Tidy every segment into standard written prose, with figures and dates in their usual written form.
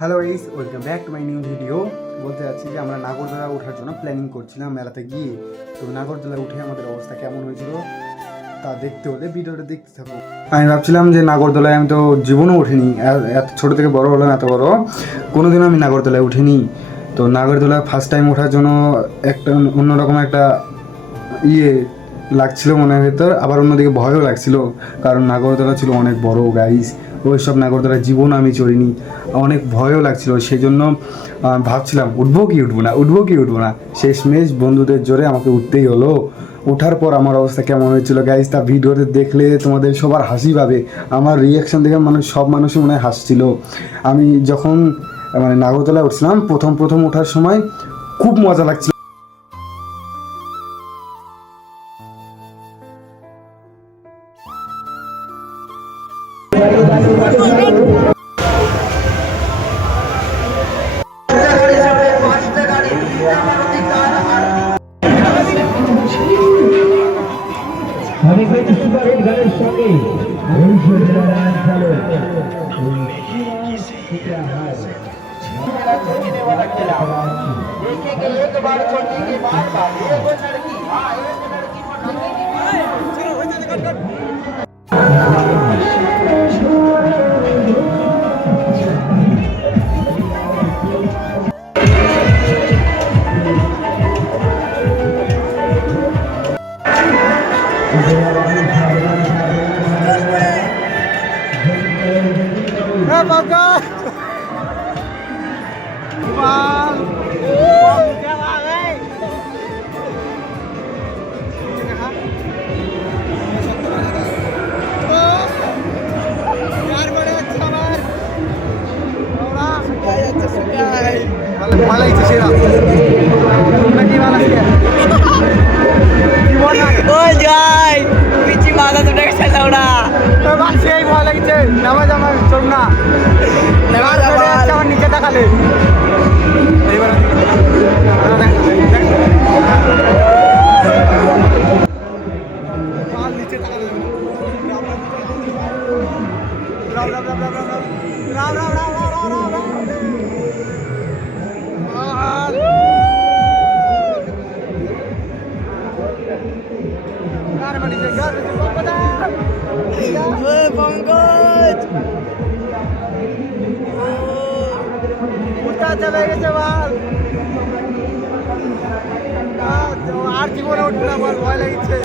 Hello guys, welcome back to my new video. বলতে যাচ্ছি যে আমরা নাগরদোলা ওঠার জন্য প্ল্যানিং করছিলাম মেলাতে গিয়ে। তো নাগরদোলা উঠে আমাদের অবস্থা কেমন হয়েছিল তা দেখতে হলে ভিডিওটা দেখতে থাকো। আমি ভাবছিলাম যে নাগরদোলায় আমি তো জীবনও উঠিনি, এত ছোটো থেকে বড় হলাম, এত বড় কোনোদিনও আমি নাগরদোলায় উঠিনি। তো নাগরদোলা ফার্স্ট টাইম ওঠার জন্য একটা অন্যরকম একটা লাগছিল মনের ভেতর, আবার অন্যদিকে ভয়ও লাগছিল, কারণ নাগরদোলা ছিল অনেক বড় গাইস। ওই সব নাগরদোলার জীবন আমি চড়িনি, অনেক ভয়ও লাগছিল। সেই জন্য ভাবছিলাম উঠবো কি উঠবো না। শেষমেশ বন্ধুদের জোরে আমাকে উঠতেই হলো। ওঠার পর আমার অবস্থা কেমন হয়েছিল গাইস তা ভিডিওতে দেখলে তোমাদের সবার হাসি পাবে। আমার রিয়াকশান দেখে সব মানুষই মনে হয় হাসছিল। আমি যখন নাগরদোলায় উঠছিলাম প্রথম ওঠার সময় খুব মজা লাগছিল। নিচে তাকালে পঙ্কজ চলে গেছে বল, আর জীবনে উঠবে না বল, ভয় লাগছে।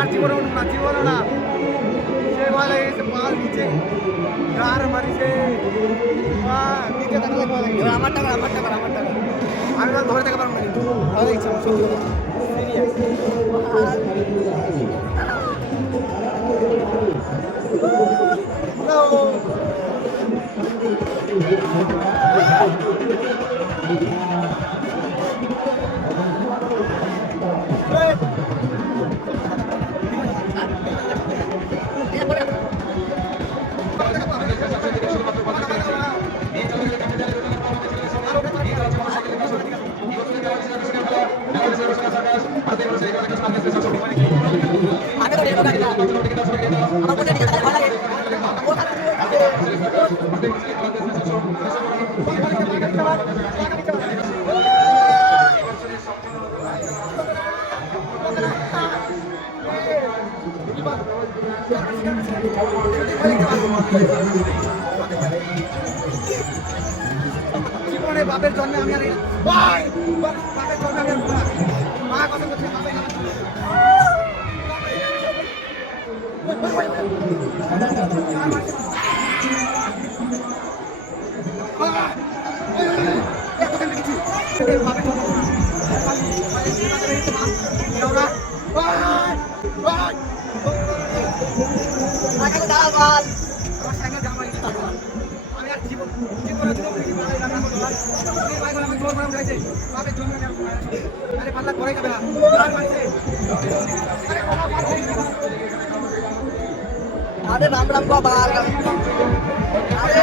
আর জীবনে উঠবে না, জীবনে না, সে ভয় লেগেছে। পাল নিচে গার মারিছে, আমার টাকা আমি ধরে থাকতে পারবো না, কিন্তু ভয় লাগছে জীবনে বাপের জন্মে আমি বাপের জন্মে আমি মা কথা বলছি अरे राम राम को बाहर अरे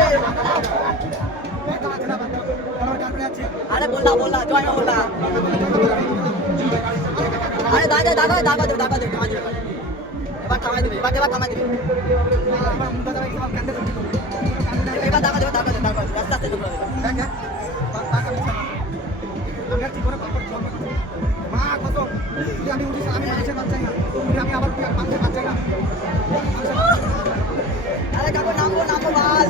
अरे बोला जॉइन बोला अरे दादा दे এবার থামাই দিবি এবার থামাই দিবি এবার দাগা দে রাস্তা আস্তে ঢুকলো দেখ আমি আর জীবনে পাপড় চলবে মা কসম আমি উঠি আমি মানুষের বাচ্চা না আমি আবার মানুষের বাচ্চা না আরে কাকু নামবো বাল